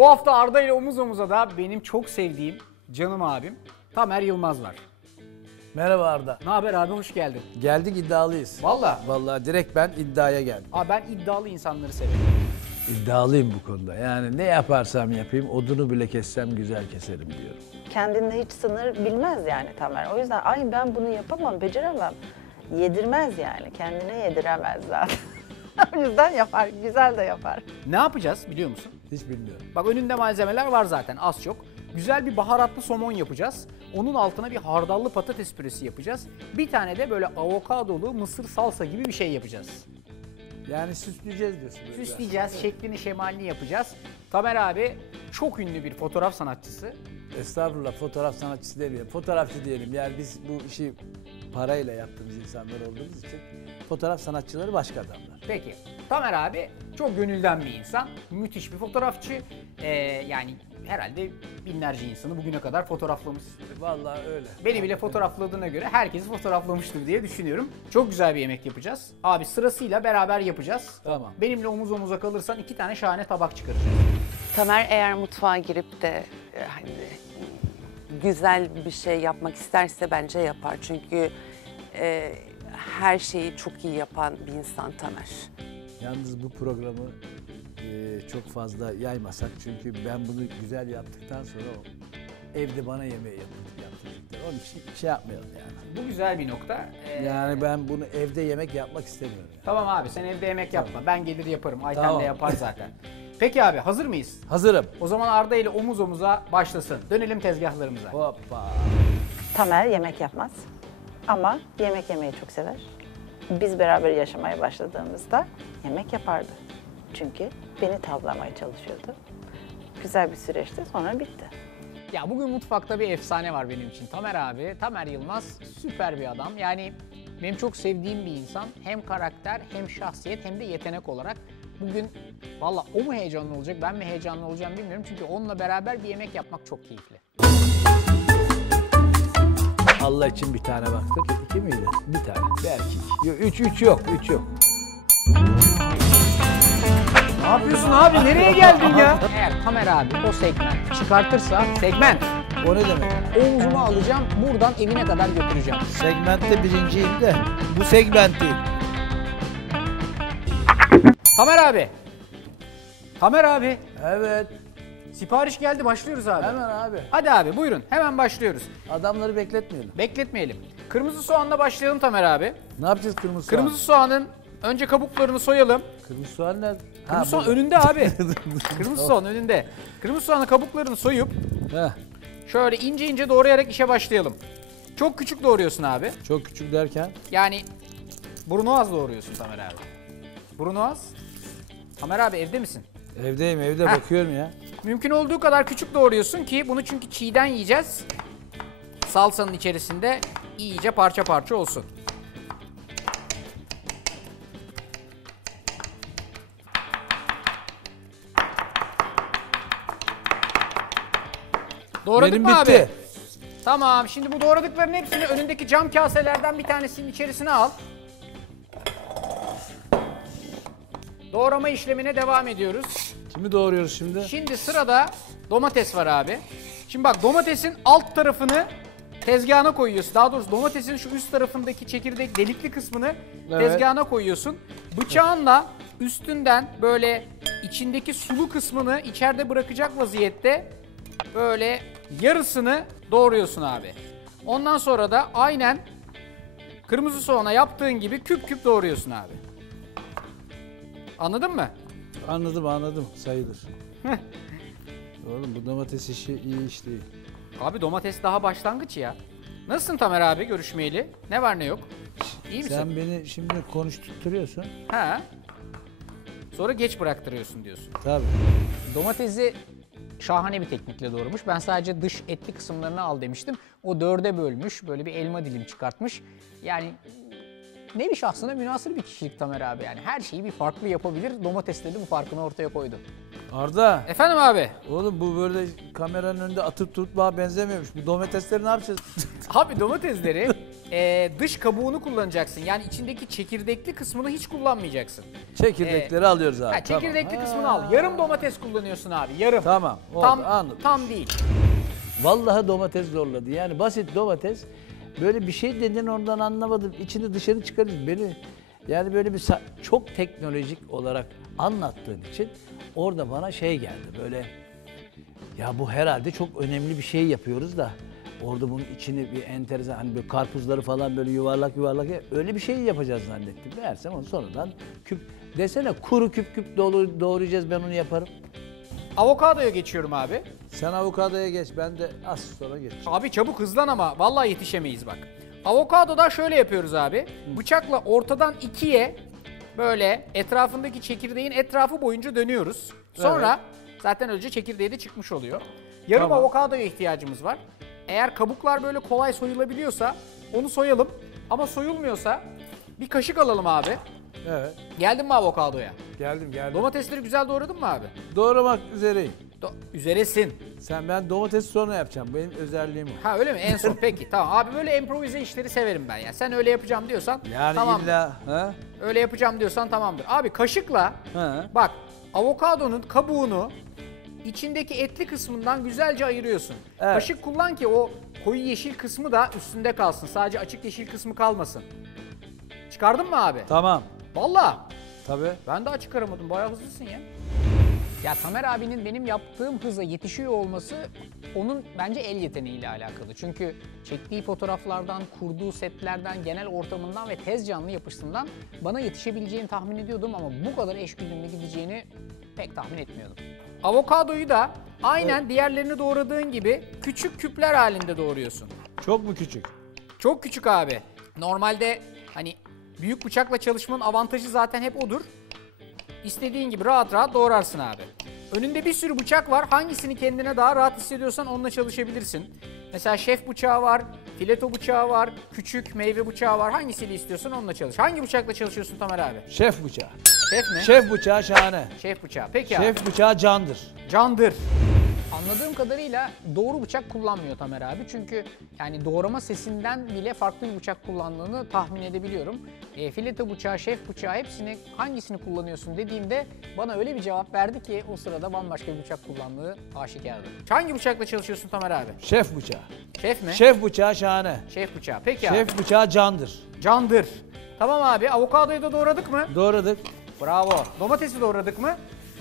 Bu hafta Arda ile omuz omuza da benim çok sevdiğim canım abim Tamer Yılmaz var. Merhaba Arda. Ne haber abi, hoş geldin. Geldik, iddialıyız. Valla. Vallahi direkt ben iddiaya geldim. Abi ben iddialı insanları severim. İddialıyım bu konuda. Yani ne yaparsam yapayım odunu bile kessem güzel keserim diyorum. Kendinde hiç sınır bilmez yani Tamer. O yüzden ay ben bunu yapamam, beceremem. Yedirmez yani. Kendine yediremez zaten. O yüzden yapar, güzel de yapar. Ne yapacağız biliyor musun? Hiç bilmiyorum. Bak önünde malzemeler var zaten az çok. Güzel bir baharatlı somon yapacağız. Onun altına bir hardallı patates püresi yapacağız. Bir tane de böyle avokadolu mısır salsa gibi bir şey yapacağız. Yani süsleyeceğiz diyorsun. Süsleyeceğiz, şeklini şemalini yapacağız. Tamer abi çok ünlü bir fotoğraf sanatçısı. Estağfurullah, fotoğraf sanatçısı demeyelim. Fotoğrafçı diyelim. Yani biz bu işi parayla yaptığımız insanlar olduğumuz için fotoğraf sanatçıları başka adamlar. Peki, Tamer abi çok gönülden bir insan. Müthiş bir fotoğrafçı. Yani herhalde binlerce insanı bugüne kadar fotoğraflamış. Vallahi öyle. Beni bile fotoğrafladığına göre herkesi fotoğraflamıştır diye düşünüyorum. Çok güzel bir yemek yapacağız. Abi sırasıyla beraber yapacağız. Tamam. Benimle omuz omuza kalırsan 2 tane şahane tabak çıkaracağız. Tamer eğer mutfağa girip de hani güzel bir şey yapmak isterse bence yapar. Çünkü her şeyi çok iyi yapan bir insan Tamer. Yalnız bu programı çok fazla yaymasak, çünkü ben bunu güzel yaptıktan sonra evde bana yemeği yaptıracaklar. Onun için şey yapmayalım yani. Bu güzel bir nokta. Yani ben bunu evde yemek yapmak istemiyorum. Yani. Tamam abi, sen evde yemek yapma. Ben gelir yaparım. Ayten Tamam. de yapar zaten. Peki abi, hazır mıyız? Hazırım. O zaman Arda ile omuz omuza başlasın. Dönelim tezgahlarımıza. Hoppa. Tamer yemek yapmaz ama yemek yemeyi çok sever. Biz beraber yaşamaya başladığımızda yemek yapardı. Çünkü beni tavlamaya çalışıyordu. Güzel bir süreçti, sonra bitti. Ya bugün mutfakta bir efsane var benim için. Tamer abi, Tamer Yılmaz süper bir adam. Yani benim çok sevdiğim bir insan. Hem karakter, hem şahsiyet, hem de yetenek olarak. Bugün valla o mu heyecanlı olacak, ben mi heyecanlı olacağım bilmiyorum. Çünkü onunla beraber bir yemek yapmak çok keyifli. Allah için bir tane baktık. 2 miydi? Bir tane. Belki 2. Yok, 3 yok. 3 yok. Ne yapıyorsun abi? Nereye geldin ya? Eğer Tamer abi o segment çıkartırsa, segment, O ne demek? omzuma alacağım, buradan evine kadar götüreceğim. Segmentte birinciyim de bu segment değil. Tamer abi. Tamer abi. Evet. Sipariş geldi, başlıyoruz abi. Hemen abi. Hadi abi buyurun, hemen başlıyoruz. Adamları bekletmeyelim. Bekletmeyelim. Kırmızı soğanla başlayalım Tamer abi. Ne yapacağız kırmızı soğan? Kırmızı soğanın önce kabuklarını soyalım. Kırmızı soğan nerede? Kırmızı soğan önünde abi. Kırmızı soğan önünde. Kırmızı soğanın kabuklarını soyup Heh, şöyle ince ince doğrayarak işe başlayalım. Çok küçük doğruyorsun abi. çok küçük derken? Yani brunoise doğruyorsun Tamer abi. Brunoise. Tamer abi evde misin? Evdeyim, evde Heh. bakıyorum ya. Mümkün olduğu kadar küçük doğruyorsun ki bunu, çünkü çiğden yiyeceğiz. Salsanın içerisinde iyice parça parça olsun. Doğradık Benim mı bitti. abi? Tamam, şimdi bu doğradıkların hepsini önündeki cam kaselerden bir tanesinin içerisine al. Doğrama işlemine devam ediyoruz. Kimi doğruyoruz şimdi? Şimdi sırada domates var abi. Şimdi bak, domatesin alt tarafını tezgahına koyuyorsun. Daha doğrusu domatesin şu üst tarafındaki çekirdek delikli kısmını tezgahına koyuyorsun. Bıçağınla üstünden böyle içindeki sulu kısmını içeride bırakacak vaziyette böyle yarısını doğruyorsun abi. Ondan sonra da aynen kırmızı soğana yaptığın gibi küp küp doğruyorsun abi. Anladın mı? Anladım sayılır. Oğlum bu domates işi iyi iş değil. Abi domates daha başlangıç ya. Nasılsın Tamer abi görüşmeyeli? Ne var ne yok? İyi misin? Sen beni şimdi konuşturtuyorsun. Ha. Sonra geç bıraktırıyorsun diyorsun. Tabii. Domatesi şahane bir teknikle doğramış. Ben sadece dış etli kısımlarını al demiştim. O 4'e bölmüş. Böyle bir elma dilim çıkartmış. Yani nevi şahsına münasır bir kişilik Tamer abi yani. Her şeyi bir farklı yapabilir. Domatesle de bu farkını ortaya koydu. Arda. Efendim abi? Oğlum bu böyle kameranın önünde atıp tutmaya benzemiyormuş. Bu domatesleri ne yapacağız? Abi domatesleri dış kabuğunu kullanacaksın. Yani içindeki çekirdekli kısmını hiç kullanmayacaksın. Çekirdekleri alıyoruz abi. Ha, çekirdekli tamam. kısmını al. Yarım domates kullanıyorsun abi. Yarım. Tamam, oldu, anladım. Tam değil. Vallahi domates zorladı. Yani basit domates. Böyle bir şey dedin ondan anlamadım. İçini dışarı çıkarıyoruz. Beni yani böyle bir çok teknolojik olarak anlattığın için orada bana şey geldi. Böyle ya bu herhalde çok önemli bir şey yapıyoruz da orada bunun içini bir enteresan hani böyle karpuzları falan böyle yuvarlak yuvarlak öyle bir şey yapacağız zannettim. Meğersem onu sonradan desene kuru küp küp doğrayacağız, ben onu yaparım. Avokadoya geçiyorum abi. Sen avokadoya geç, ben de az sonra geçeceğim. Abi çabuk hızlan ama vallahi yetişemeyiz bak. Avokadoda şöyle yapıyoruz abi. Bıçakla ortadan ikiye böyle etrafındaki çekirdeğin etrafı boyunca dönüyoruz. Sonra zaten önce çekirdeği de çıkmış oluyor. Yarım Tamam. avokadoya ihtiyacımız var. Eğer kabuklar böyle kolay soyulabiliyorsa onu soyalım. Ama soyulmuyorsa bir kaşık alalım abi. Evet. Geldin mi avokadoya? Geldim. Domatesleri güzel doğradın mı abi? Doğramak üzereyim. Üzeresin. Ben domatesi sonra yapacağım. Benim özelliğim o. Ha öyle mi? En son peki tamam. Abi böyle improvize işleri severim ben ya. Sen öyle yapacağım diyorsan Yani tamam. illa ha? Öyle yapacağım diyorsan tamamdır. Abi kaşıkla Ha. bak avokadonun kabuğunu içindeki etli kısmından güzelce ayırıyorsun. Evet. Kaşık kullan ki o koyu yeşil kısmı da üstünde kalsın. Sadece açık yeşil kısmı kalmasın. Çıkardın mı abi? Tamam. Vallahi Tabii. ben daha çıkaramadım. Bayağı hızlısın ya. Ya Tamer abinin benim yaptığım hıza yetişiyor olması onun bence el yeteneğiyle alakalı. Çünkü çektiği fotoğraflardan, kurduğu setlerden, genel ortamından ve tez canlı yapışından bana yetişebileceğini tahmin ediyordum ama bu kadar eşgüdümlü gideceğini pek tahmin etmiyordum. Avokadoyu da aynen diğerlerini doğradığın gibi küçük küpler halinde doğruyorsun. Çok mu küçük? Çok küçük abi. Normalde hani büyük bıçakla çalışmanın avantajı zaten hep odur. İstediğin gibi rahat rahat doğrarsın abi. Önünde bir sürü bıçak var. Hangisini kendine daha rahat hissediyorsan onunla çalışabilirsin. Mesela şef bıçağı var, fileto bıçağı var, küçük meyve bıçağı var. Hangisiyle istiyorsan onunla çalış. Hangi bıçakla çalışıyorsun Tamer abi? Şef bıçağı. Şef mi? Şef bıçağı şahane. Şef bıçağı. Peki abi. Şef bıçağı candır. Candır. Anladığım kadarıyla doğru bıçak kullanmıyor Tamer abi. Çünkü yani doğrama sesinden bile farklı bir bıçak kullandığını tahmin edebiliyorum. Fileto bıçağı, şef bıçağı hepsini hangisini kullanıyorsun dediğimde bana öyle bir cevap verdi ki o sırada bambaşka bir bıçak kullandığı aşikardı. Hangi bıçakla çalışıyorsun Tamer abi? Şef bıçağı. Şef mi? Şef bıçağı şahane. Şef bıçağı. Peki abi. Şef bıçağı candır. Candır. Tamam abi. Avokadoyu da doğradık mı? Doğradık. Bravo. Domatesi doğradık mı?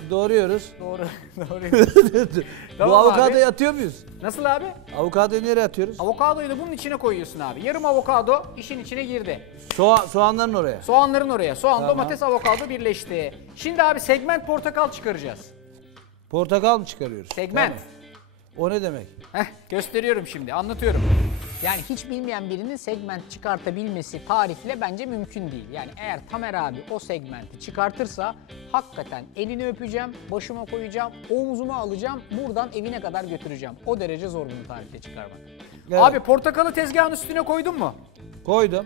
Doğruyoruz. Doğru. Bu Tamam avokadoyu abi. atıyor muyuz? Nasıl abi? Avokadoyu nereye atıyoruz? Avokadoyu da bunun içine koyuyorsun abi. Yarım avokado işin içine girdi. Soğanların oraya. Soğanların oraya. Soğan, Tamam. domates, avokado birleşti. Şimdi abi segment portakal çıkaracağız. Portakal mı çıkarıyoruz? Segment. Tamam. O ne demek? Heh, gösteriyorum şimdi, anlatıyorum. Yani hiç bilmeyen birinin segment çıkartabilmesi tarifle bence mümkün değil. Yani eğer Tamer abi o segmenti çıkartırsa hakikaten elini öpeceğim, başıma koyacağım, omzuma alacağım, buradan evine kadar götüreceğim. O derece zor bunu tarifle çıkarmak. Evet. Abi portakalı tezgahın üstüne koydun mu? Koydum.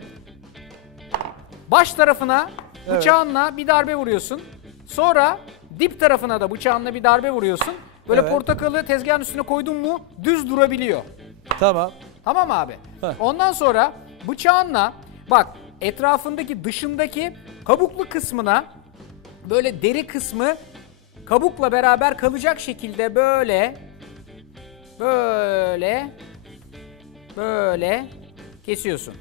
Baş tarafına Evet. bıçağınla bir darbe vuruyorsun. Sonra dip tarafına da bıçağınla bir darbe vuruyorsun. Böyle Evet. portakalı tezgahın üstüne koydun mu düz durabiliyor. Tamam. Tamam abi. Heh. Ondan sonra bıçağınla bak etrafındaki dışındaki kabuklu kısmına böyle deri kısmı kabukla beraber kalacak şekilde böyle kesiyorsun.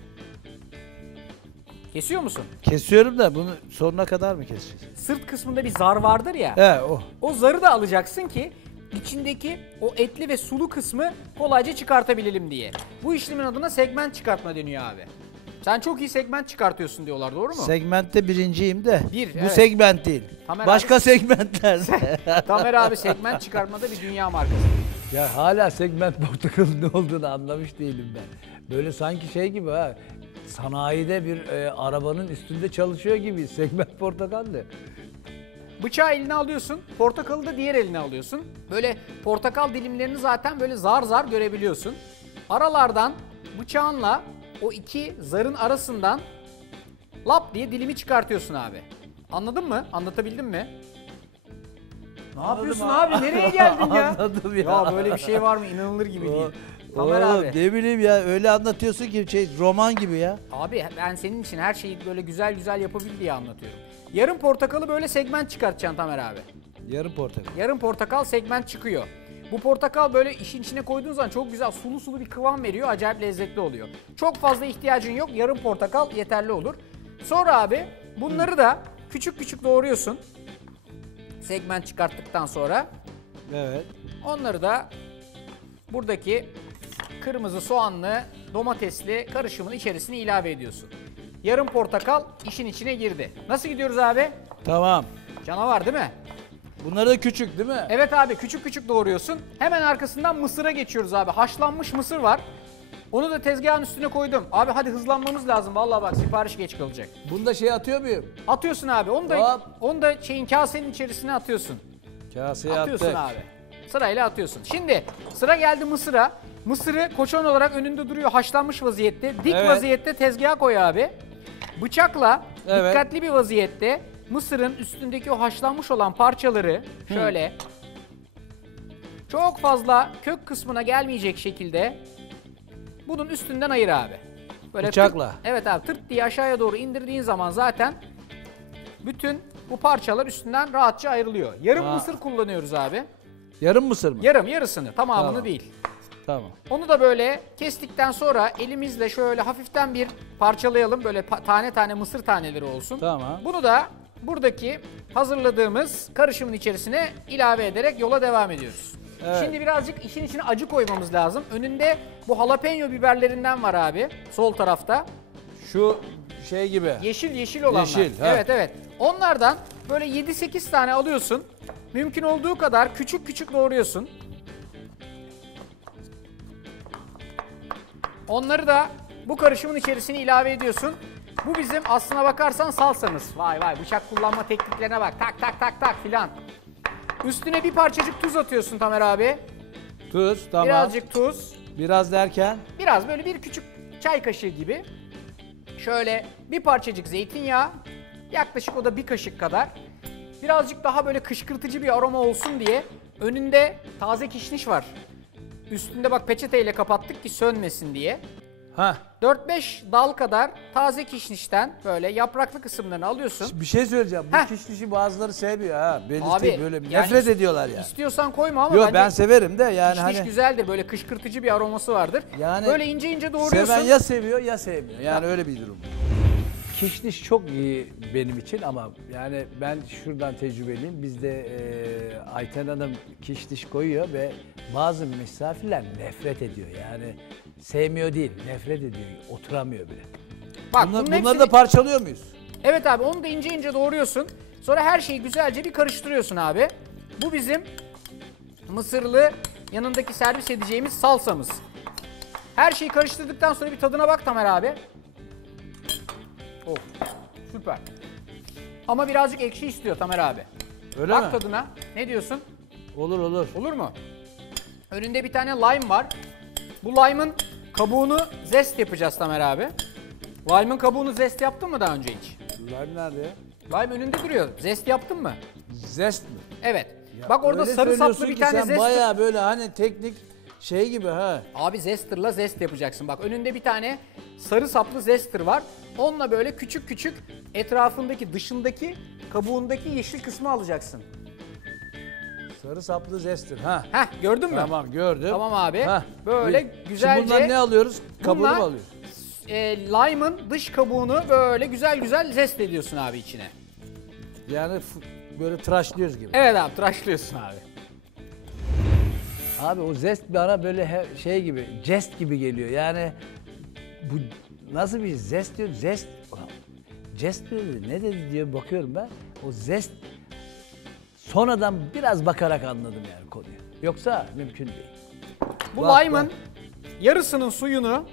Kesiyor musun? Kesiyorum da bunu sonuna kadar mı keseceğiz? Sırt kısmında bir zar vardır ya. He o. O zarı da alacaksın ki içindeki o etli ve sulu kısmı kolayca çıkartabilelim diye. Bu işlemin adına segment çıkartma deniyor abi. Sen çok iyi segment çıkartıyorsun diyorlar, doğru mu? Segmentte birinciyim de Bir, bu evet. segment değil. Tamer Başka abi- segmentler. Tamer abi segment çıkartmada bir dünya markası. Ya hala segment portakalın ne olduğunu anlamış değilim ben. Böyle sanki şey gibi ha. Sanayide bir arabanın üstünde çalışıyor gibi segment portakal ne? Bıçağı eline alıyorsun, portakalı da diğer eline alıyorsun. Böyle portakal dilimlerini zaten böyle zar zar görebiliyorsun. Aralardan bıçağınla o iki zarın arasından lap diye dilimi çıkartıyorsun abi. Anladın mı? Anlatabildim mi? Ne yapıyorsun abi? Nereye geldin ya? Anladım ya. Ya böyle bir şey var mı? İnanılır gibi değil. Tamer Oğlum, abi. ne bileyim ya, öyle anlatıyorsun ki roman gibi ya. Abi ben senin için her şeyi böyle güzel güzel yapabil diye anlatıyorum. Yarım portakalı böyle segment çıkartacaksın Tamer abi. Yarım portakal. Yarım portakal segment çıkıyor. Bu portakal böyle işin içine koyduğun zaman çok güzel sulu sulu bir kıvam veriyor. Acayip lezzetli oluyor. Çok fazla ihtiyacın yok. Yarım portakal yeterli olur. Sonra abi bunları da küçük küçük doğruyorsun. Segment çıkarttıktan sonra. Evet. Onları da buradaki kırmızı soğanlı, domatesli karışımın içerisine ilave ediyorsun. Yarım portakal işin içine girdi. Nasıl gidiyoruz abi? Tamam. Canavar değil mi? Bunlar da küçük değil mi? Evet abi küçük küçük doğruyorsun. Hemen arkasından mısıra geçiyoruz abi. Haşlanmış mısır var. Onu da tezgahın üstüne koydum. Abi hadi hızlanmamız lazım. Vallahi bak sipariş geç kalacak. Bunda şey atıyor muyum? Atıyorsun abi. Onu da Hop. kasenin içerisine atıyorsun. Kaseye Atıyorsun attık. abi. Sırayla atıyorsun. Şimdi sıra geldi mısıra. Mısırı koçon olarak önünde duruyor. Haşlanmış vaziyette. Dik Evet. vaziyette tezgaha koy abi. Bıçakla Evet. dikkatli bir vaziyette mısırın üstündeki o haşlanmış olan parçaları şöyle çok fazla kök kısmına gelmeyecek şekilde bunun üstünden ayır abi. Böyle Bıçakla. Evet abi tırt diye aşağıya doğru indirdiğin zaman zaten bütün bu parçalar üstünden rahatça ayrılıyor. Yarım Aa. mısır kullanıyoruz abi. Yarım mısır mı? Yarısını, tamamını Tamam. değil. Tamam. Onu da böyle kestikten sonra elimizle şöyle hafiften bir parçalayalım. Böyle tane tane mısır taneleri olsun. Tamam. Bunu da buradaki hazırladığımız karışımın içerisine ilave ederek yola devam ediyoruz. Evet. Şimdi birazcık işin içine acı koymamız lazım. Önünde bu jalapeno biberlerinden var abi. Sol tarafta. Şu şey gibi. Yeşil olanlar. Yeşil, ha. Evet evet. Onlardan böyle 7-8 tane alıyorsun. Mümkün olduğu kadar küçük küçük doğruyorsun. Onları da bu karışımın içerisine ilave ediyorsun. Bu bizim aslına bakarsan salsamız. Vay vay bıçak kullanma tekniklerine bak. Tak tak tak tak filan. Üstüne bir parçacık tuz atıyorsun Tamer abi. Tuz, tamam. Birazcık tuz. Biraz derken? Biraz böyle bir küçük çay kaşığı gibi. Şöyle bir parçacık zeytinyağı. Yaklaşık o da bir kaşık kadar. Birazcık daha böyle kışkırtıcı bir aroma olsun diye önünde taze kişniş var. Üstünde bak peçeteyle kapattık ki sönmesin diye. Ha. 4-5 dal kadar taze kişnişten böyle yapraklı kısımlarını alıyorsun. Bir şey söyleyeceğim. Bu Heh. kişnişi bazıları sevmiyor ha. Belli Abi, değil, böyle yani nefret ediyorlar ya. İstiyorsan koyma ama Yok bence ben severim de yani kişniş hani güzeldir. Böyle kışkırtıcı bir aroması vardır. Yani böyle ince ince doğruyorsun. seven ya seviyor ya sevmiyor. Yani öyle bir durum. Kişniş çok iyi benim için ama yani ben şuradan tecrübeliyim. Bizde Ayten Hanım kişniş koyuyor ve bazı misafirler nefret ediyor. Yani sevmiyor değil, nefret ediyor. Oturamıyor bile. Bak Bunları bunun hepsini- da parçalıyor muyuz? Evet abi onu da ince ince doğruyorsun. Sonra her şeyi güzelce bir karıştırıyorsun abi. Bu bizim mısırlı yanındaki servis edeceğimiz salsamız. Her şeyi karıştırdıktan sonra bir tadına bak Tamer abi. Oh süper. Ama birazcık ekşi istiyor Tamer abi. Öyle Bak mi? tadına. Ne diyorsun? Olur olur. Olur mu? Önünde bir tane lime var. Bu lime'ın kabuğunu zest yapacağız Tamer abi. Lime'ın kabuğunu zest yaptın mı daha önce hiç? Lime nerede ya? Lime önünde duruyor. Zest yaptın mı? Zest mi? Evet. Bak orada Öyle sarı saplı söylüyorsun bir ki tane sen zest. bayağı böyle hani teknik şey gibi ha. Abi zester'la zest yapacaksın. Bak önünde bir tane sarı saplı zester var. Onunla böyle küçük küçük etrafındaki, dışındaki, kabuğundaki yeşil kısmı alacaksın. Sarı saplı zestir ha. Heh gördün mü? Tamam gördüm. Tamam abi. Hah, Böyle buyur. güzelce... Şimdi bundan ne alıyoruz? Kabuğunu Bunlar- mu alıyoruz? Lime'ın dış kabuğunu böyle güzel güzel zest ediyorsun abi içine. Yani böyle tıraşlıyoruz gibi. Evet abi tıraşlıyorsun abi. Abi o zest bana böyle şey gibi, jest gibi geliyor. Yani bu nasıl bir zest diyor? Zest. Ulan, jest diyor, ne dedi diye bakıyorum ben. O zest sonradan biraz bakarak anladım yani konuyu. Yoksa mümkün değil. Bu Bak, lime'ın bak. yarısının suyunu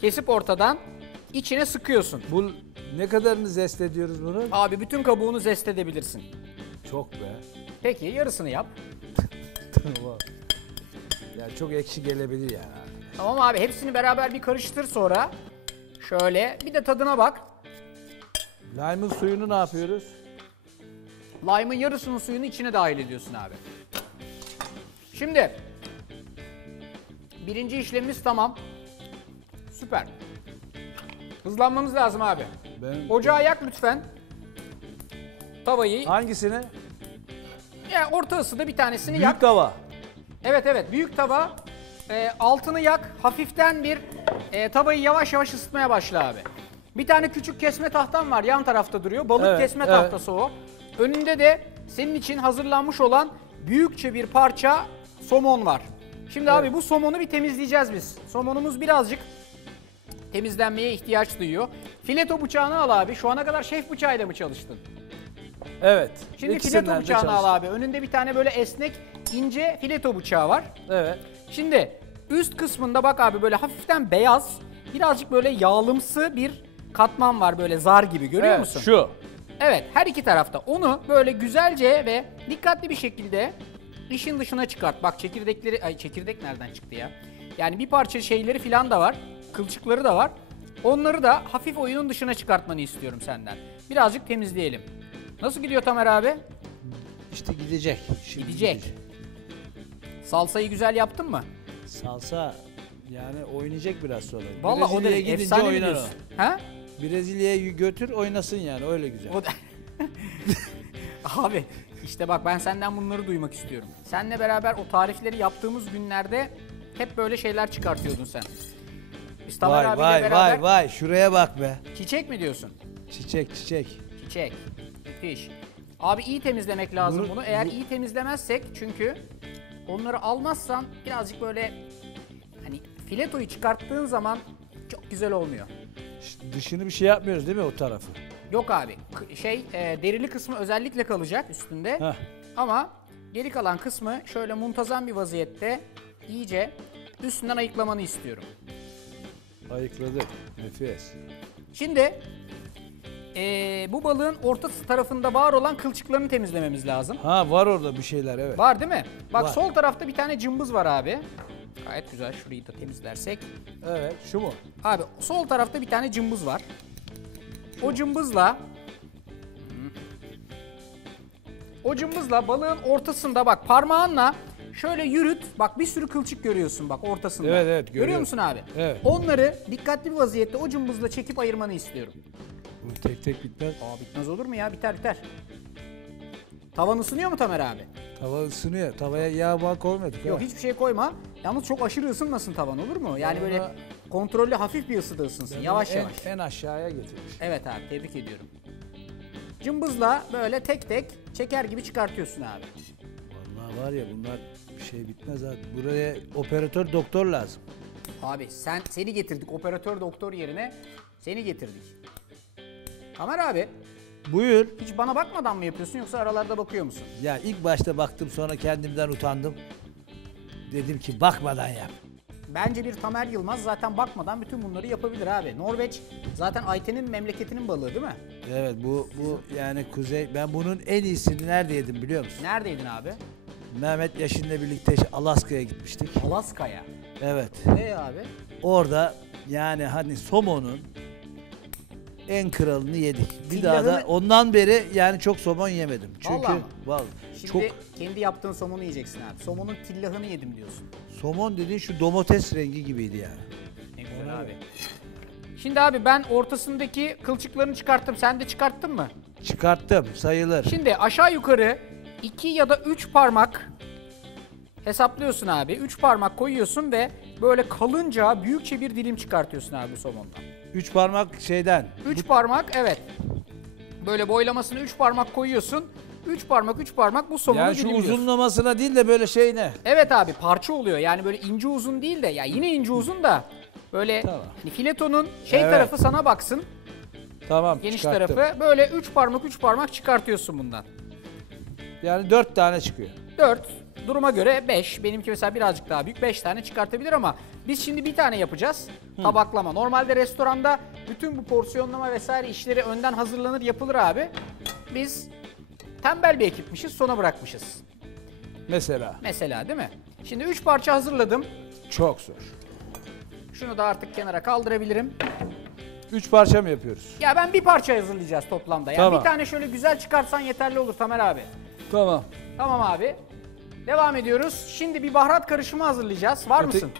kesip ortadan içine sıkıyorsun. Bu ne kadarını zest ediyoruz bunu? Abi bütün kabuğunu zest edebilirsin. Çok be. Peki yarısını yap. Yani çok ekşi gelebilir yani. Tamam abi hepsini beraber bir karıştır sonra. Şöyle bir de tadına bak. Lime'ın suyunu ne yapıyoruz? Lime'ın yarısının suyunu içine dahil ediyorsun abi. Şimdi birinci işlemimiz tamam. Süper. Hızlanmamız lazım abi. Ocağı yak lütfen. Tavayı. Hangisini? Yani orta ısıda bir tanesini Büyük yak. tava. Evet büyük tava. Altını yak. Hafiften bir tavayı yavaş yavaş ısıtmaya başla abi. Bir tane küçük kesme tahtan var, yan tarafta duruyor. Balık Evet, kesme evet. tahtası o. Önünde de senin için hazırlanmış olan büyükçe bir parça somon var. Şimdi abi bu somonu bir temizleyeceğiz biz. Somonumuz birazcık temizlenmeye ihtiyaç duyuyor. Fileto bıçağını al abi. Şu ana kadar şef bıçağıyla mı çalıştın? Evet. Şimdi İkisinden fileto de bıçağını al çalıştım. abi. Önünde bir tane böyle esnek, ince fileto bıçağı var. Evet. Şimdi üst kısmında bak abi böyle hafiften beyaz, birazcık böyle yağlımsı bir katman var böyle zar gibi, görüyor Evet, musun? şu. Evet, her iki tarafta. Onu böyle güzelce ve dikkatli bir şekilde işin dışına çıkart. Bak çekirdekleri, ay çekirdek nereden çıktı ya? Yani bir parça şeyleri filan da var, kılçıkları da var. Onları da hafif oyunun dışına çıkartmanı istiyorum senden. Birazcık temizleyelim. Nasıl gidiyor Tamer abi? İşte gidecek. Şimdi Gidecek. Salsayı güzel yaptın mı? Salsa yani oynayacak biraz sonra. Vallahi o da Brezilya'ya gidince efsane oynar biliyorsun. Ha? o. Brezilya'ya götür oynasın yani öyle güzel. O da... Abi işte bak ben senden bunları duymak istiyorum. Seninle beraber o tarifleri yaptığımız günlerde hep böyle şeyler çıkartıyordun sen. Biz Tamer Vay abiyle vay beraber... vay vay şuraya bak be. Çiçek mi diyorsun? Çiçek çiçek. Çiçek. Müthiş. Abi iyi temizlemek lazım bunu. Eğer iyi temizlemezsek çünkü onları almazsan birazcık böyle hani filetoyu çıkarttığın zaman çok güzel olmuyor. Dışını bir şey yapmıyoruz değil mi o tarafı? Yok abi. Derili kısmı özellikle kalacak üstünde. Heh. Ama geri kalan kısmı şöyle muntazam bir vaziyette iyice üstünden ayıklamanı istiyorum. Ayıkladık. Nefes. Şimdi bu balığın orta tarafında var olan kılçıklarını temizlememiz lazım. Ha var orada bir şeyler evet. Var değil mi? Bak Var. sol tarafta bir tane cımbız var abi. Gayet güzel, şurayı da temizlersek. Evet şu mu? Abi sol tarafta bir tane cımbız var. O cımbızla balığın ortasında bak parmağınla şöyle yürüt. Bak bir sürü kılçık görüyorsun bak ortasında. Evet, evet, Görüyor görüyorum. musun abi? Evet. Onları dikkatli bir vaziyette o cımbızla çekip ayırmanı istiyorum. Bu tek tek bitmez. Aa bitmez olur mu ya? Biter. Tavan ısınıyor mu Tamer abi? Tava ısınıyor. Tavaya yağ bağ koymadık. Yok ha. hiçbir şey koyma. Yalnız çok aşırı ısınmasın tavan, olur mu? Yani Ben böyle ona- kontrollü hafif bir ısıda ısınsın. Ben Yavaş bunu yavaş. En aşağıya getirmiş. Evet abi, tebrik ediyorum. Cımbızla böyle tek tek çeker gibi çıkartıyorsun abi. Vallahi var ya bunlar bir şey bitmez abi. Buraya operatör doktor lazım. Abi seni getirdik operatör doktor yerine, seni getirdik. Tamer abi Buyur. hiç bana bakmadan mı yapıyorsun yoksa aralarda bakıyor musun? Ya ilk başta baktım sonra kendimden utandım. Dedim ki bakmadan yap. Bence bir Tamer Yılmaz zaten bakmadan bütün bunları yapabilir abi. Norveç zaten Ayten'in memleketinin balığı değil mi? Evet bu yani kuzey. Ben bunun en iyisini nerede yedim biliyor musun? Neredeydin abi? Mehmet Yaşin'le birlikte Alaska'ya gitmiştik. Alaska'ya. Evet. Ne abi? Orada yani hani somonun en kralını yedik. Bir daha da Tillahını- ondan beri yani çok somon yemedim. Çünkü Vallahi mi? vallahi Şimdi çok kendi yaptığın somonu yiyeceksin abi. Somonun tillahını yedim diyorsun. somon dediğin şu domates rengi gibiydi yani. Ne güzel abi. Şimdi abi ben ortasındaki kılçıklarını çıkarttım. Sen de çıkarttın mı? Çıkarttım sayılır. Şimdi aşağı yukarı 2 ya da 3 parmak hesaplıyorsun abi. 3 parmak koyuyorsun ve böyle kalınca büyükçe bir dilim çıkartıyorsun abi bu somondan. 3 parmak şeyden. 3 parmak evet. Böyle boylamasını 3 parmak koyuyorsun. 3 parmak bu somonu Yani şu dilimliyorsun. uzunlamasına değil de böyle şey ne? Evet abi parça oluyor. Yani böyle ince uzun değil de ya yine ince uzun da böyle Tamam. hani filetonun şey Evet. tarafı sana baksın. Tamam Geniş çıkarttım. tarafı böyle 3 parmak çıkartıyorsun bundan. Yani 4 tane çıkıyor. 4, duruma göre 5. Benimki mesela birazcık daha büyük, 5 tane çıkartabilir ama biz şimdi bir tane yapacağız. Tabaklama. Normalde restoranda bütün bu porsiyonlama vesaire işleri önden hazırlanır, yapılır abi. Biz tembel bir ekipmişiz, sona bırakmışız. Mesela değil mi? Şimdi 3 parça hazırladım. Çok zor. Şunu da artık kenara kaldırabilirim. 3 parça mı yapıyoruz? Ya ben bir parça hazırlayacağız toplamda. Ya Tamam. bir tane şöyle güzel çıkarsan yeterli olur Tamer abi. Tamam. Tamam abi. Devam ediyoruz. Şimdi bir baharat karışımı hazırlayacağız. Var mısın?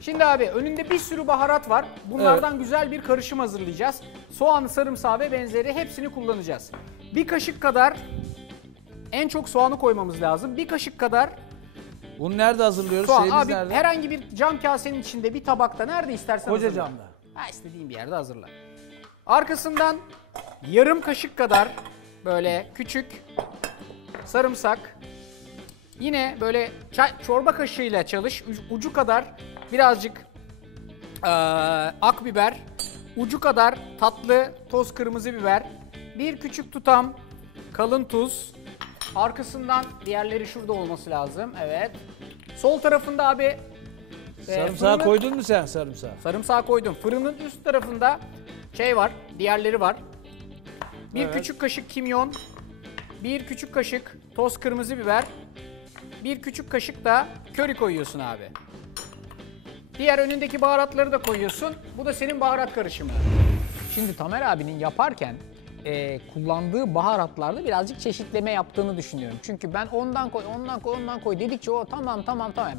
Şimdi abi önünde bir sürü baharat var. Bunlardan güzel bir karışım hazırlayacağız. Soğanı, sarımsağı ve benzeri hepsini kullanacağız. Bir kaşık kadar en çok soğanı koymamız lazım. Bir kaşık kadar Bunu nerede hazırlıyoruz? soğan. Şeyimiz Abi nerede? herhangi bir cam kasenin içinde, bir tabakta, nerede istersen Koca hazırla. camda. Ha, istediğin bir yerde hazırla. Arkasından yarım kaşık kadar böyle küçük sarımsak. Yine böyle çorba kaşığıyla çalış. Ucu kadar birazcık akbiber. Ucu kadar tatlı toz kırmızı biber. Bir küçük tutam kalın tuz. Arkasından diğerleri şurada olması lazım. Evet. Sol tarafında abi Sarımsağı fırının- koydun mu sen sarımsağı? Sarımsağı koydum. Fırının üst tarafında şey var, diğerleri var. Bir Evet. küçük kaşık kimyon, bir küçük kaşık toz kırmızı biber, bir küçük kaşık da köri koyuyorsun abi. Diğer önündeki baharatları da koyuyorsun. Bu da senin baharat karışımı. Şimdi Tamer abinin yaparken kullandığı baharatlarda birazcık çeşitleme yaptığını düşünüyorum. Çünkü ben ondan koy, ondan koy, ondan koy dedikçe o tamam.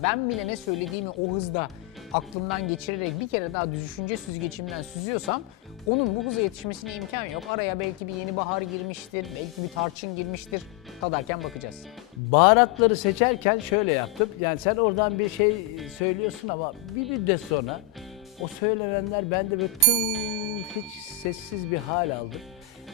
Ben bile ne söylediğimi o hızda aklımdan geçirerek bir kere daha düşünce süzgecimden süzüyorsam onun bu hıza yetişmesine imkan yok. Araya belki bir yeni bahar girmiştir, belki bir tarçın girmiştir. Tadarken bakacağız. Baharatları seçerken şöyle yaptım. Yani sen oradan bir şey söylüyorsun ama bir müddet sonra o söylenenler bende böyle hiç sessiz bir hal aldı.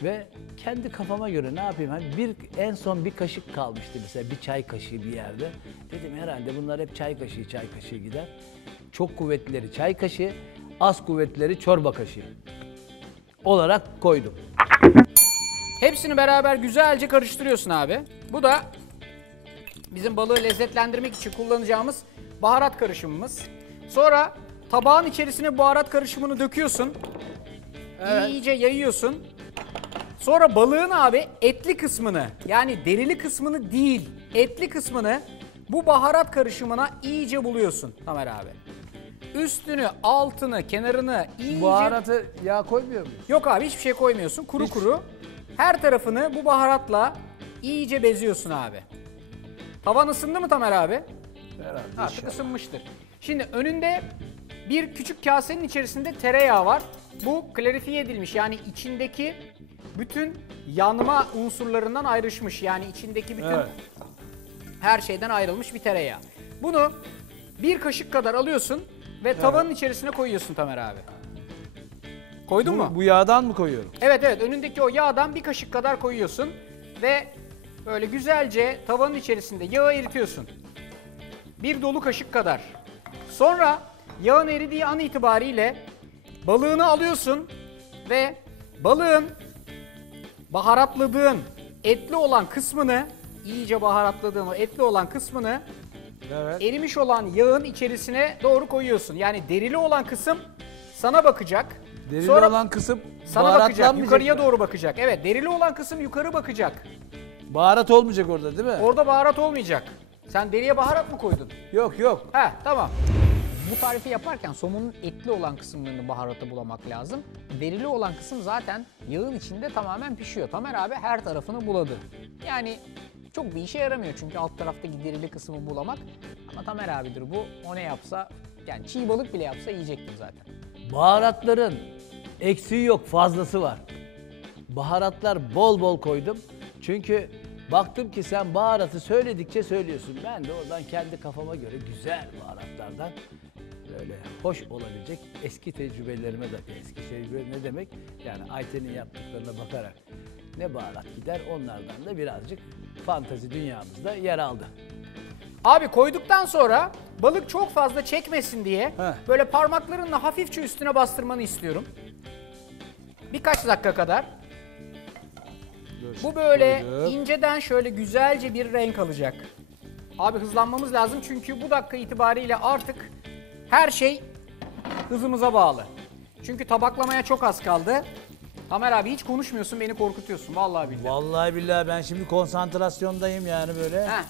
Ve kendi kafama göre ne yapayım? Hani en son bir kaşık kalmıştı mesela, bir çay kaşığı bir yerde. Dedim herhalde bunlar hep çay kaşığı gider. Çok kuvvetlileri çay kaşığı, az kuvvetlileri çorba kaşığı olarak koydum. Hepsini beraber güzelce karıştırıyorsun abi. Bu da bizim balığı lezzetlendirmek için kullanacağımız baharat karışımımız. Sonra tabağın içerisine baharat karışımını döküyorsun. İyice yayıyorsun. Sonra balığın abi etli kısmını, yani derili kısmını değil, etli kısmını bu baharat karışımına iyice buluyorsun Tamer abi. Üstünü, altını, kenarını iyice... Baharatı yağ koymuyor muyuz? Yok abi, hiçbir şey koymuyorsun. Kuru kuru. Her tarafını bu baharatla iyice beziyorsun abi. Tavan ısındı mı Tamer abi? Herhalde Artık inşallah. ısınmıştır. Şimdi önünde bir küçük kasenin içerisinde tereyağı var. Bu klarifiye edilmiş, yani içindeki bütün yanma unsurlarından ayrışmış. Yani içindeki bütün her şeyden ayrılmış bir tereyağı. Bunu bir kaşık kadar alıyorsun ve tavanın içerisine koyuyorsun Tamer abi. Koydun mu? Bu yağdan mı koyuyorum? Evet, önündeki o yağdan bir kaşık kadar koyuyorsun ve böyle güzelce tavanın içerisinde yağı eritiyorsun. Bir dolu kaşık kadar. Sonra yağın eridiği an itibariyle balığını alıyorsun ve balığın baharatladığın etli olan kısmını, iyice baharatladığın o etli olan kısmını erimiş olan yağın içerisine doğru koyuyorsun. Yani derili olan kısım sana bakacak. Derili Sonra olan kısım sana bakacak, baharatlanmayacak yukarıya mı? doğru bakacak. Evet, derili olan kısım yukarı bakacak. Baharat olmayacak orada değil mi? Orada baharat olmayacak. Sen deriye baharat mı koydun? Yok. He, tamam. Bu tarifi yaparken somonun etli olan kısımlarını baharatı bulamak lazım. Derili olan kısım zaten yağın içinde tamamen pişiyor. Tamer abi her tarafını buladı. Yani çok bir işe yaramıyor çünkü alt taraftaki derili kısmı bulamak. Ama Tamer abidir bu. O ne yapsa, yani çiğ balık bile yapsa yiyecektir zaten. Baharatların eksiği yok, fazlası var. Baharatlar bol bol koydum. Çünkü baktım ki sen baharatı söyledikçe söylüyorsun. Ben de oradan kendi kafama göre güzel baharatlardan böyle hoş olabilecek eski tecrübelerime de, eski tecrübe ne demek? Yani Ayten'in yaptıklarına bakarak ne baharat gider, onlardan da birazcık fantazi dünyamızda yer aldı. Abi koyduktan sonra balık çok fazla çekmesin diye Heh. böyle parmaklarınla hafifçe üstüne bastırmanı istiyorum. Birkaç dakika kadar. Bu böyle koyduk. inceden şöyle güzelce bir renk alacak. Abi hızlanmamız lazım çünkü bu dakika itibariyle artık her şey hızımıza bağlı. Çünkü tabaklamaya çok az kaldı. Tamer abi hiç konuşmuyorsun, beni korkutuyorsun vallahi billahi. Vallahi billahi ben şimdi konsantrasyondayım yani böyle. Heh,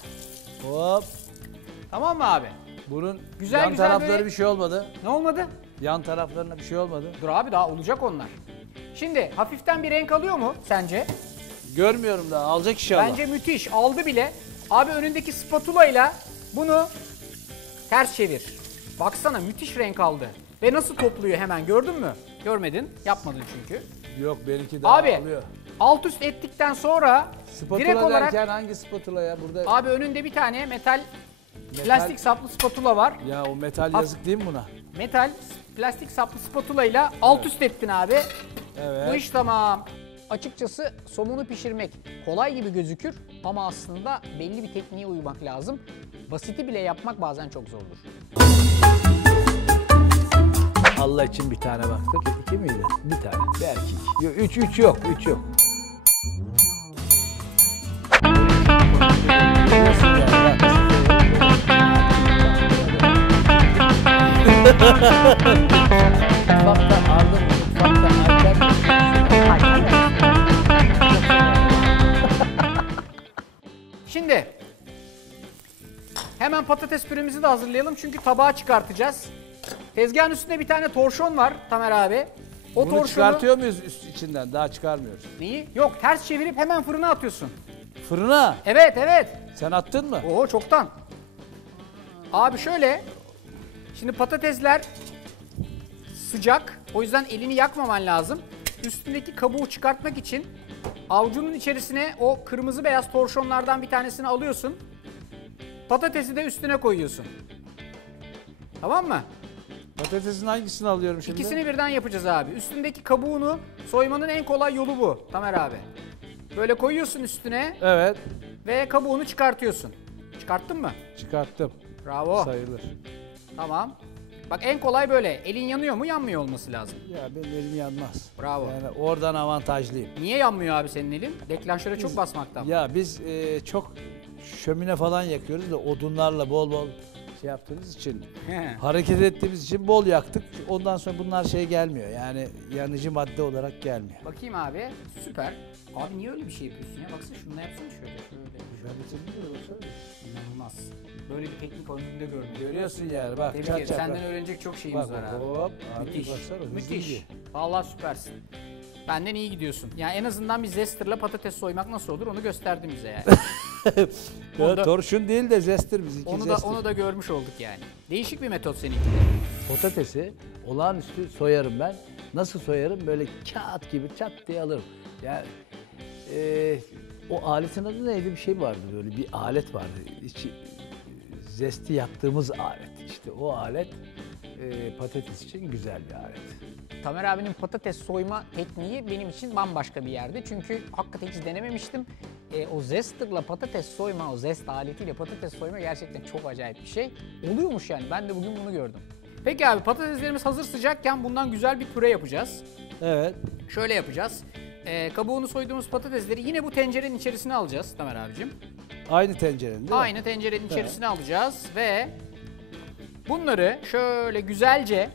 Hop. tamam mı abi? Bunun Güzel yan güzel tarafları böyle- bir şey olmadı. Ne olmadı? Yan taraflarına bir şey olmadı. Dur abi daha olacak onlar. Şimdi hafiften bir renk alıyor mu sence? Görmüyorum daha. Alacak inşallah. Bence müthiş. Aldı bile. Abi önündeki spatula ile bunu ters çevir. Baksana müthiş renk aldı. Ve nasıl topluyor hemen gördün mü? Görmedin. Yapmadın çünkü. Yok benimki daha Abi alıyor. alt üst ettikten sonra Spatula direkt olarak derken hangi spatula ya? Burada abi önünde bir tane metal plastik saplı spatula var. ya o metal yazık değil mi buna? Metal plastik saplı spatula ile alt üst ettin abi. Evet. Bu iş tamam. Açıkçası somonu pişirmek kolay gibi gözükür ama aslında belli bir tekniğe uymak lazım. Basiti bile yapmak bazen çok zordur. Allah için bir tane baktık. 2 miydi? Bir tane. Belki 2. Yok 3 yok. 3 yok. Mutfakta aldım. Mutfakta Ayten. Şimdi hemen patates püremizi de hazırlayalım çünkü tabağa çıkartacağız. Tezgahın üstünde bir tane torşon var Tamer abi. O Bunu torşonu... çıkartıyor muyuz üst içinden? Daha çıkarmıyoruz. Neyi? Yok ters çevirip hemen fırına atıyorsun. Fırına. Evet evet. Sen attın mı? Oo çoktan. Abi şöyle. Şimdi patatesler sıcak. O yüzden elini yakmaman lazım. Üstündeki kabuğu çıkartmak için avucunun içerisine o kırmızı beyaz torşonlardan bir tanesini alıyorsun. Patatesi de üstüne koyuyorsun. Tamam mı? Patatesin hangisini alıyorum şimdi? İkisini birden yapacağız abi. Üstündeki kabuğunu soymanın en kolay yolu bu Tamer abi. Böyle koyuyorsun üstüne Evet. ve kabuğunu çıkartıyorsun. Çıkarttın mı? Çıkarttım. Bravo. Sayılır. Tamam. Bak en kolay böyle. Elin yanıyor mu? Yanmıyor olması lazım. Ya benim elim yanmaz. Bravo. Yani oradan avantajlıyım. Niye yanmıyor abi senin elin? Deklanşöre çok basmaktan. Ya biz çok şömine falan yakıyoruz da odunlarla bol bol şey yaptığımız için, He. hareket ettiğimiz için bol yaktık. Ondan sonra bunlar şey gelmiyor. Yani yanıcı madde olarak gelmiyor. Bakayım abi. Süper. Abi niye öyle bir şey yapıyorsun ya? Baksana şunu yapsana şöyle. İnanılmaz. Böyle bir teknik önünde gördüm. Görüyorsun yani bak. Tebrik çat ederim. çat Senden bak. öğrenecek çok şeyimiz Bak, var abi. hop, abi Müthiş. baksana, hızlı Müthiş. gidiyor. Vallahi süpersin. Benden iyi gidiyorsun. Yani en azından bir zesterla patates soymak nasıl olur onu gösterdin bize yani. Ya, Onu da- torşun değil de zestir bizimki onu da zestir. onu da görmüş olduk yani. Değişik bir metot seninki. Patatesi olağanüstü soyarım ben. Nasıl soyarım? Böyle kağıt gibi çat diye alırım. Yani o aletin adı neydi? Bir şey vardı böyle bir alet vardı. İçi zesti yaptığımız alet. İşte o alet patates için güzel bir alet. Tamer abinin patates soyma tekniği benim için bambaşka bir yerde. Çünkü hakikaten hiç denememiştim. O zesterla patates soyma, o zest aletiyle patates soyma gerçekten çok acayip bir şey. Oluyormuş yani. Ben de bugün bunu gördüm. Peki abi patateslerimiz hazır sıcakken bundan güzel bir püre yapacağız. Evet. Şöyle yapacağız. Kabuğunu soyduğumuz patatesleri yine bu tencerenin içerisine alacağız Tamer abicim. Aynı tencerenin değil mi? Aynı tencerenin içerisine alacağız ve bunları şöyle güzelce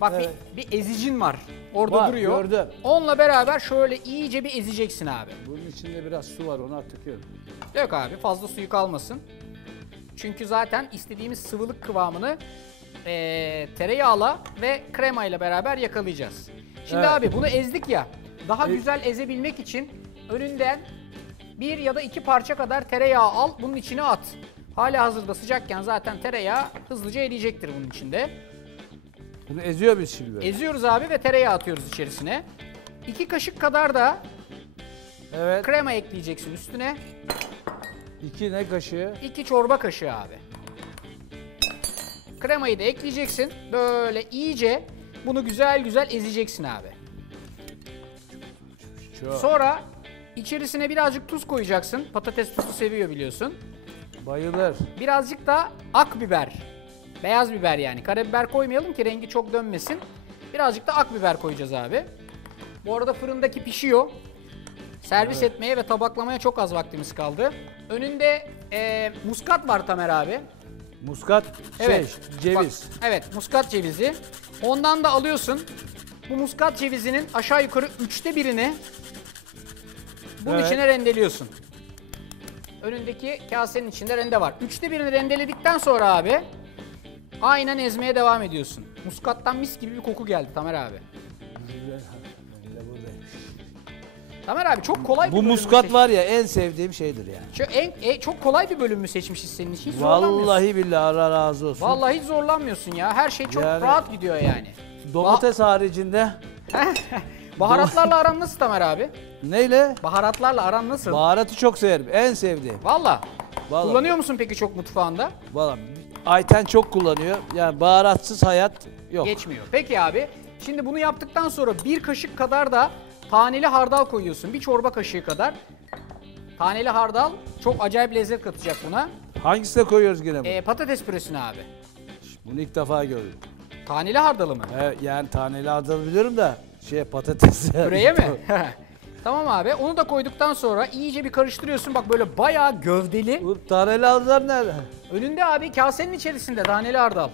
bak Evet. bir ezicin var. Orada Var, duruyor. gördüm. Onunla beraber şöyle iyice bir ezeceksin abi. Bunun içinde biraz su var, onu tıkıyorum. Dök abi fazla suyu kalmasın. Çünkü zaten istediğimiz sıvılık kıvamını tereyağla ve kremayla beraber yakalayacağız. Şimdi Evet. abi bunu ezdik ya. Daha güzel ezebilmek için önünden bir ya da iki parça kadar tereyağı al, bunun içine at. Hala hazırda sıcakken zaten tereyağı hızlıca eriyecektir bunun içinde. Bunu eziyor muyuz şimdi böyle? Eziyoruz abi ve tereyağı atıyoruz içerisine. 2 kaşık kadar da Evet. krema ekleyeceksin üstüne. 2 ne kaşığı? 2 çorba kaşığı abi. Kremayı da ekleyeceksin. Böyle iyice bunu güzel güzel ezeceksin abi. Çok. Sonra içerisine birazcık tuz koyacaksın. Patates tuzu seviyor biliyorsun. Bayılır. Birazcık da akbiber. Beyaz biber yani. Karabiber koymayalım ki rengi çok dönmesin. Birazcık da akbiber koyacağız abi. Bu arada fırındaki pişiyor. Servis etmeye ve tabaklamaya çok az vaktimiz kaldı. Önünde muskat var Tamer abi. Muskat, ceviz. Bak, evet, muskat cevizi. Ondan da alıyorsun. Bu muskat cevizinin aşağı yukarı 1/3'ünü bunun Evet. içine rendeliyorsun. Önündeki kasenin içinde rende var. 1/3'ünü rendeledikten sonra abi aynen ezmeye devam ediyorsun. Muskattan mis gibi bir koku geldi Tamer abi. Tamer abi çok kolay bir Bu bölüm mü muskat var ya en sevdiğim şeydir yani. çok kolay bir bölüm mü seçmişiz senin için? Hiç zorlanmıyorsun. Vallahi billahi Allah razı olsun. Vallahi hiç zorlanmıyorsun ya. Her şey çok Yani- rahat gidiyor yani. Domates haricinde Baharatlarla aran nasıl Tamer abi? neyle? Baharatlarla aran nasıl? Baharatı çok severim. En sevdiğim. Valla. Vallahi. Kullanıyor musun peki çok mutfağında? Vallahi Ayten çok kullanıyor. Yani baharatsız hayat yok. Geçmiyor. Peki abi. Şimdi bunu yaptıktan sonra bir kaşık kadar da taneli hardal koyuyorsun. Bir çorba kaşığı kadar. Taneli hardal çok acayip lezzet katacak buna. Hangisine koyuyoruz yine bunu? Patates püresini abi. Bunu ilk defa gördüm. Taneli hardalı mı? Yani taneli adını biliyorum da patates. Püreye mi? Tamam abi. Onu da koyduktan sonra iyice bir karıştırıyorsun. Bak böyle bayağı gövdeli. Bu taneli adlar nerede? Önünde abi kasenin içerisinde taneli hardal.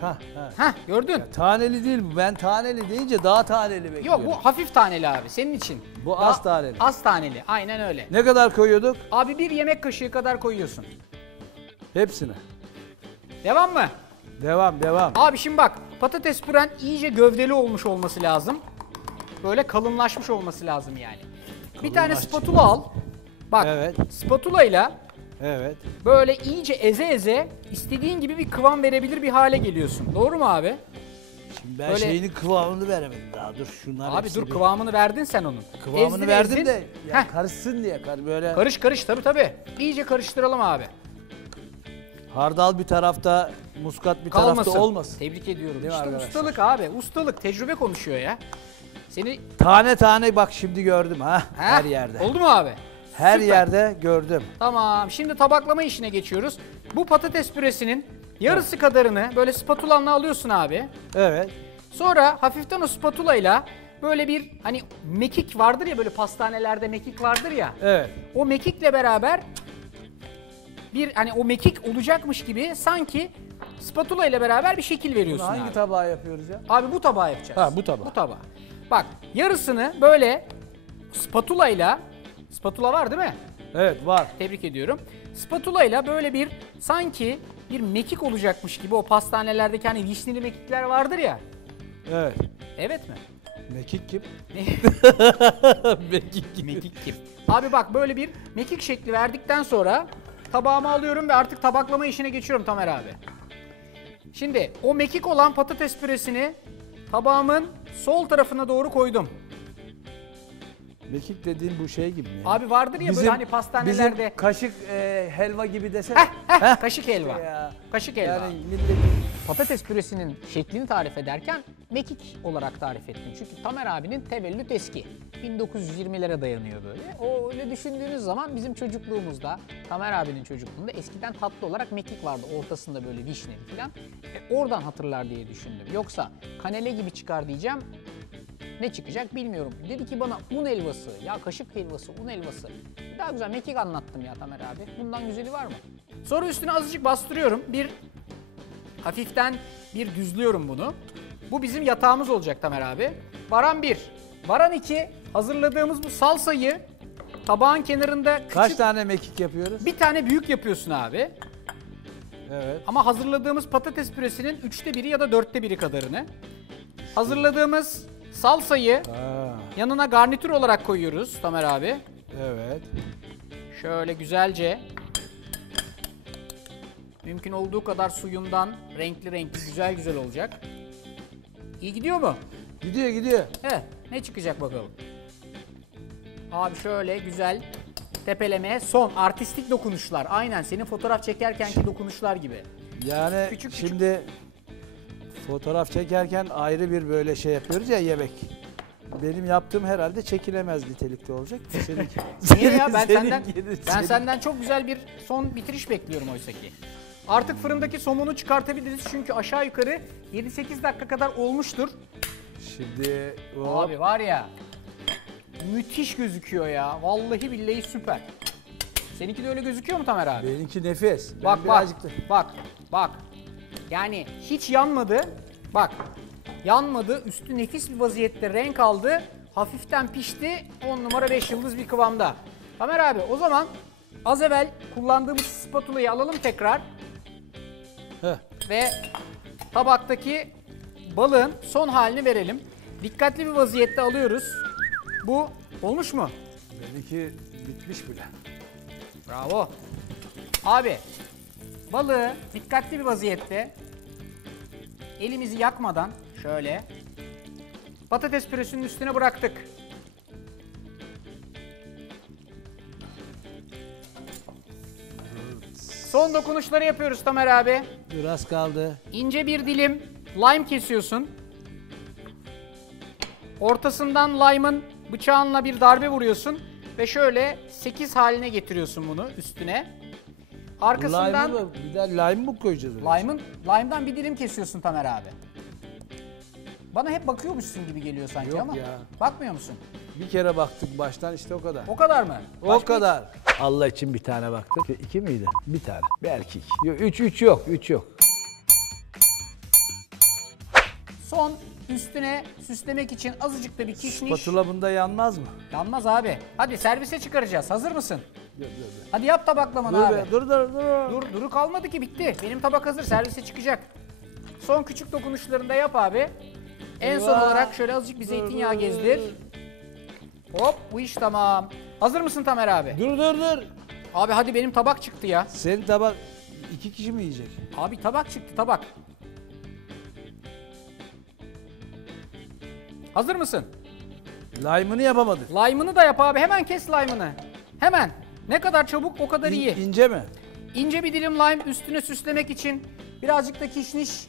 Ha. Heh gördün. Taneli değil bu. Ben taneli deyince daha taneli Yok bekliyorum. bu hafif taneli abi senin için. Bu Daha az taneli. Az taneli aynen öyle. Ne kadar koyuyorduk? Abi bir yemek kaşığı kadar koyuyorsun. Hepsini. Devam mı? Devam. Abi şimdi bak patates püren iyice gövdeli olmuş olması lazım. Böyle kalınlaşmış olması lazım yani. Bir tane spatula al. Bak Evet. spatula ile Evet. böyle iyice eze eze istediğin gibi bir kıvam verebilir bir hale geliyorsun. Doğru mu abi? Şimdi ben Böyle- şeyinin kıvamını veremedim daha. Dur şunlar Abi hepsi dur bir- kıvamını verdin sen onun. Kıvamını Ezdin, verdim ezdin. de yani Heh, karışsın diye böyle karış tabii. İyice karıştıralım abi. hardal bir tarafta, muskat bir Kalmasın. tarafta olmasın. Tebrik ediyorum. Değil mi İşte arkadaşlar? ustalık abi. Ustalık, tecrübe konuşuyor ya. Seni Tane tane bak şimdi gördüm ha Heh, her yerde. Oldu mu abi? Her Süper. yerde gördüm. Tamam. Şimdi tabaklama işine geçiyoruz. Bu patates püresinin yarısı kadarını böyle spatulanla alıyorsun abi. Evet. Sonra hafiften o spatulayla böyle bir hani mekik vardır ya böyle pastanelerde mekik vardır ya. Evet. O mekikle beraber bir hani o mekik olacakmış gibi sanki spatula ile beraber bir şekil Bunu veriyorsun hangi abi. tabağa yapıyoruz ya? Abi bu tabağı yapacağız. Ha, bu tabağı. Bu tabağı. Bak yarısını böyle spatula var değil mi? Evet var. Tebrik ediyorum. Spatula ile böyle bir sanki bir mekik olacakmış gibi o pastanelerdeki hani vişneli mekikler vardır ya. Evet. Evet mi? Mekik kim? Ne? Mekik kim? Mekik kim? Abi bak böyle bir mekik şekli verdikten sonra tabağıma alıyorum ve artık tabaklama işine geçiyorum Tamer abi. Şimdi o mekik olan patates püresini tabağımın sol tarafına doğru koydum. Mekik dediğin bu şey gibi mi? ya? Abi vardır ya böyle hani pastanelerde. Bizim kaşık helva gibi desene. Kaşık helva. Ya. Kaşık helva. Yani millet... Patates püresinin şeklini tarif ederken mekik olarak tarif ettim. Çünkü Tamer abinin tevellüt eski. 1920'lere dayanıyor böyle. O öyle düşündüğünüz zaman bizim çocukluğumuzda, Tamer abinin çocukluğunda eskiden tatlı olarak mekik vardı. Ortasında böyle vişneli falan. Oradan hatırlar diye düşündüm. Yoksa kanele gibi çıkar diyeceğim. Ne çıkacak bilmiyorum. Dedi ki bana un helvası, ya kaşık helvası, un helvası. Daha güzel mekik anlattım ya Tamer abi. Bundan güzeli var mı? Sonra üstüne azıcık bastırıyorum. Hafiften bir düzlüyorum bunu. Bu bizim yatağımız olacak Tamer abi. Varan 1. Varan 2. Hazırladığımız bu salsayı tabağın kenarında küçük Kaç tane mekik yapıyoruz? bir tane büyük yapıyorsun abi. Evet. Ama hazırladığımız patates püresinin 3'te 1'i ya da 4'te 1'i kadarını. Hazırladığımız salsayı Aa, yanına garnitür olarak koyuyoruz Tamer abi. evet. Şöyle güzelce. Mümkün olduğu kadar suyundan renkli güzel olacak. İyi gidiyor mu? Gidiyor. Evet. Ne çıkacak bakalım? Abi şöyle güzel tepeleme son artistik dokunuşlar. Aynen senin fotoğraf çekerkenki dokunuşlar gibi. Yani Küçük. şimdi fotoğraf çekerken ayrı bir böyle şey yapıyoruz ya yemek. Benim yaptığım herhalde çekilemez nitelikte olacak. Seninki. Niye ya? Ben Senin- senden çok güzel bir son bitiriş bekliyorum oysa ki. Artık fırındaki somonu çıkartabiliriz çünkü aşağı yukarı 7-8 dakika kadar olmuştur. Şimdi Abi var ya müthiş gözüküyor ya. Vallahi billahi süper. Seninki de öyle gözüküyor mu Tamer abi? benimki nefis. Ben Bak birazcık da... bak. Yani hiç yanmadı. Bak. Yanmadı. Üstü nefis bir vaziyette renk aldı. Hafiften pişti. 10 numara 5 yıldız bir kıvamda. Tamer abi o zaman az evvel kullandığımız spatulayı alalım tekrar. Heh. ve tabaktaki balığın son halini verelim. Dikkatli bir vaziyette alıyoruz. Bu olmuş mu? Benimki bitmiş bile. Bravo. Abi balığı dikkatli bir vaziyette elimizi yakmadan şöyle patates püresinin üstüne bıraktık. Son dokunuşları yapıyoruz Tamer abi. Biraz kaldı. İnce bir dilim lime kesiyorsun. Ortasından lime'ın bıçağınla bir darbe vuruyorsun ve şöyle 8 haline getiriyorsun bunu üstüne. Arkasından Bir daha lime mı koyacağız? oraya? lime'dan bir dilim kesiyorsun Tamer abi. Bana hep bakıyormuşsun gibi geliyor sanki Yok ama. ya. Bakmıyor musun? Bir kere baktık baştan işte o kadar. O kadar mı? O Başka kadar. Allah için bir tane baktık. 2 miydi? Bir tane. Belki 2. Yok 3 yok. 3 yok. Son üstüne süslemek için azıcık da bir kişniş. Spatula bunda yanmaz mı? Yanmaz abi. Hadi servise çıkaracağız. Hazır mısın? Dur. Hadi yap tabaklamanı Dur abi. be, dur. Duru kalmadı ki, bitti. Benim tabak hazır, servise çıkacak. Son küçük dokunuşlarını da yap abi. En son Eyvah. olarak şöyle azıcık bir zeytinyağı gezdir. Hop, bu iş tamam. Hazır mısın Tamer abi? Dur. Abi hadi benim tabak çıktı ya. Senin tabak 2 kişi mi yiyecek? Abi tabak çıktı, tabak. Hazır mısın? Lime'ını yapamadık. Lime'ını da yap abi. Hemen kes lime'ını. Hemen. Ne kadar çabuk o kadar iyi. İnce mi? İnce bir dilim lime üstüne süslemek için birazcık da kişniş.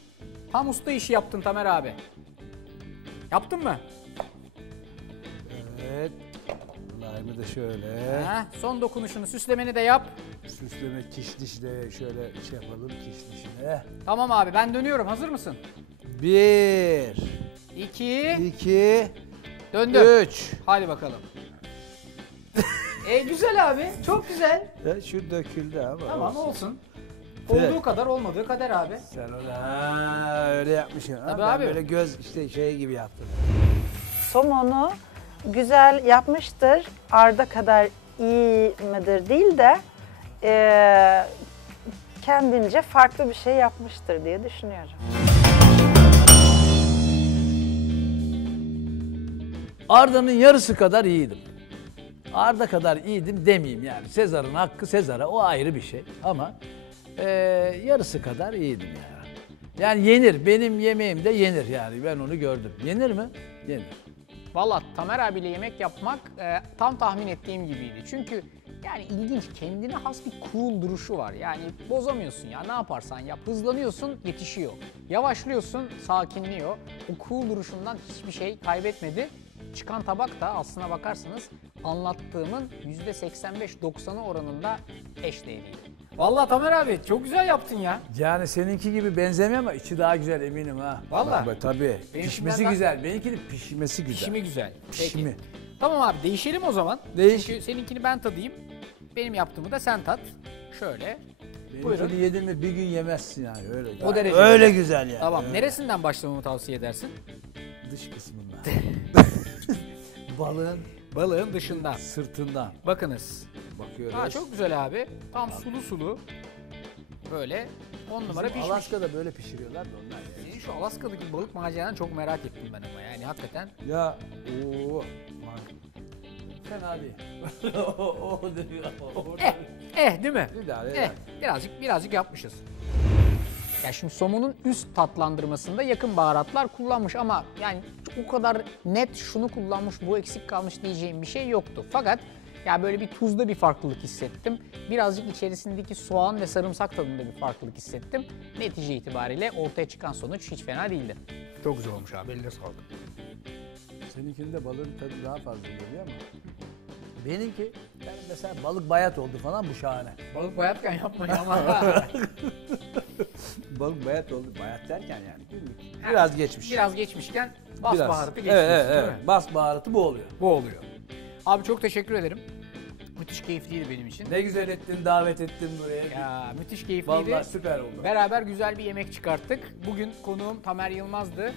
Tam usta işi yaptın Tamer abi. Yaptın mı? Evet. Lime'ı da şöyle. Heh, son dokunuşunu, süslemeni de yap. Süsleme kişnişle şöyle şey yapalım kişnişine. Tamam abi, ben dönüyorum. Hazır mısın? 1, 2, 2, döndüm. 3. Hadi bakalım. Güzel abi. Çok güzel. Şu döküldü ama. Tamam, olsun. olsun. Evet. Olduğu kadar olmadığı kadar abi. Sen onu öyle yapmışsın. Tabii Ben abi. böyle göz işte şey gibi yaptım. Somonu güzel yapmıştır. Arda kadar iyi midir değil de kendince farklı bir şey yapmıştır diye düşünüyorum. Arda'nın yarısı kadar iyiydim. Arda kadar iyiydim demeyeyim yani. Sezar'ın hakkı Sezar'a, o ayrı bir şey. Ama yarısı kadar iyiydim yani. Yani yenir. Benim yemeğim de yenir yani. Ben onu gördüm. Yenir mi? Yenir. Vallahi Tamer abiyle yemek yapmak tam tahmin ettiğim gibiydi. Çünkü yani ilginç, kendine has bir cool duruşu var. Yani bozamıyorsun ya, ne yaparsan yap. Hızlanıyorsun, yetişiyor. Yavaşlıyorsun, sakinliyor. O cool duruşundan hiçbir şey kaybetmedi. Çıkan tabak da aslına bakarsanız anlattığımın %85-90'ı oranında eşdeğeriydi. Vallahi Tamer abi çok güzel yaptın ya. Yani seninki gibi benzemiyor ama içi daha güzel eminim ha. Vallahi. Tabii. Benimkinden Pişmesi daha- güzel. Benimkinin pişmesi güzel. Pişimi güzel. Peki. Pişimi. Tamam abi, değişelim o zaman. Değiş. Çünkü seninkini ben tadayım. Benim yaptığımı da sen tat. Şöyle. Buyurun. Benimkini yedin mi bir gün yemezsin yani öyle. O derece. Öyle güzel yani. Tamam. Öyle. Neresinden başlamamı tavsiye edersin? Dış kısmından. Balığın dışından. Sırtından. Bakınız. Bakıyoruz. Ha, çok güzel abi. Tam sulu sulu. Böyle 10 numara Bizim pişmiş. Alaska'da böyle pişiriyorlar da onlar yani. Senin şu Alaska'daki balık maceranı çok merak ettim ben ama yani hakikaten. Ya ooo. Fena değil. Değil mi? İdare eder. Birazcık yapmışız. Ya şimdi somonun üst tatlandırmasında yakın baharatlar kullanmış ama yani o kadar net şunu kullanmış, bu eksik kalmış diyeceğim bir şey yoktu. Fakat ya böyle bir tuzda bir farklılık hissettim. Birazcık içerisindeki soğan ve sarımsak tadında bir farklılık hissettim. Netice itibariyle ortaya çıkan sonuç hiç fena değildi. Çok güzel olmuş abi, eline sağlık. Seninkinde balığın tadı daha fazla geliyor ama. Benimki yani mesela balık bayat oldu falan, bu şahane. Balık bayatken yapmayın ama. Balık bayat oldu. Bayat derken yani günlük. Biraz geçmiş. Biraz geçmişken bas Biraz. baharatı geçiyorsun, Evet, değil evet. mi? Bas baharatı bu oluyor. Bu oluyor. Abi çok teşekkür ederim. Müthiş keyifliydi benim için. Ne güzel ettin, davet ettin buraya. Ya müthiş keyifliydi. Vallahi süper oldu. Beraber güzel bir yemek çıkarttık. Bugün konuğum Tamer Yılmaz'dı.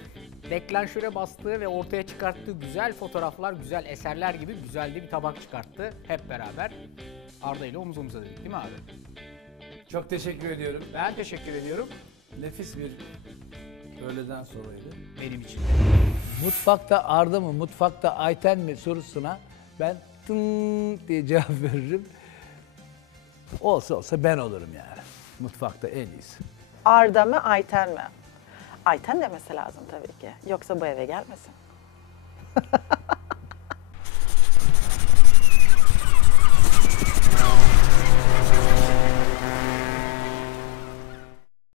Deklanşöre bastığı ve ortaya çıkarttığı güzel fotoğraflar, güzel eserler gibi güzel de bir tabak çıkarttı. Hep beraber Arda ile omuz omuza dedik, değil mi abi? Çok teşekkür ediyorum. Ben teşekkür ediyorum. Nefis bir öğleden sonraydı. Benim için. Mutfakta Arda mı, mutfakta Ayten mi sorusuna ben tın diye cevap veririm. Olsa olsa ben olurum yani. Mutfakta en iyisi. Arda mı, Ayten mi? Ayten demesi lazım tabii ki. Yoksa bu eve gelmesin.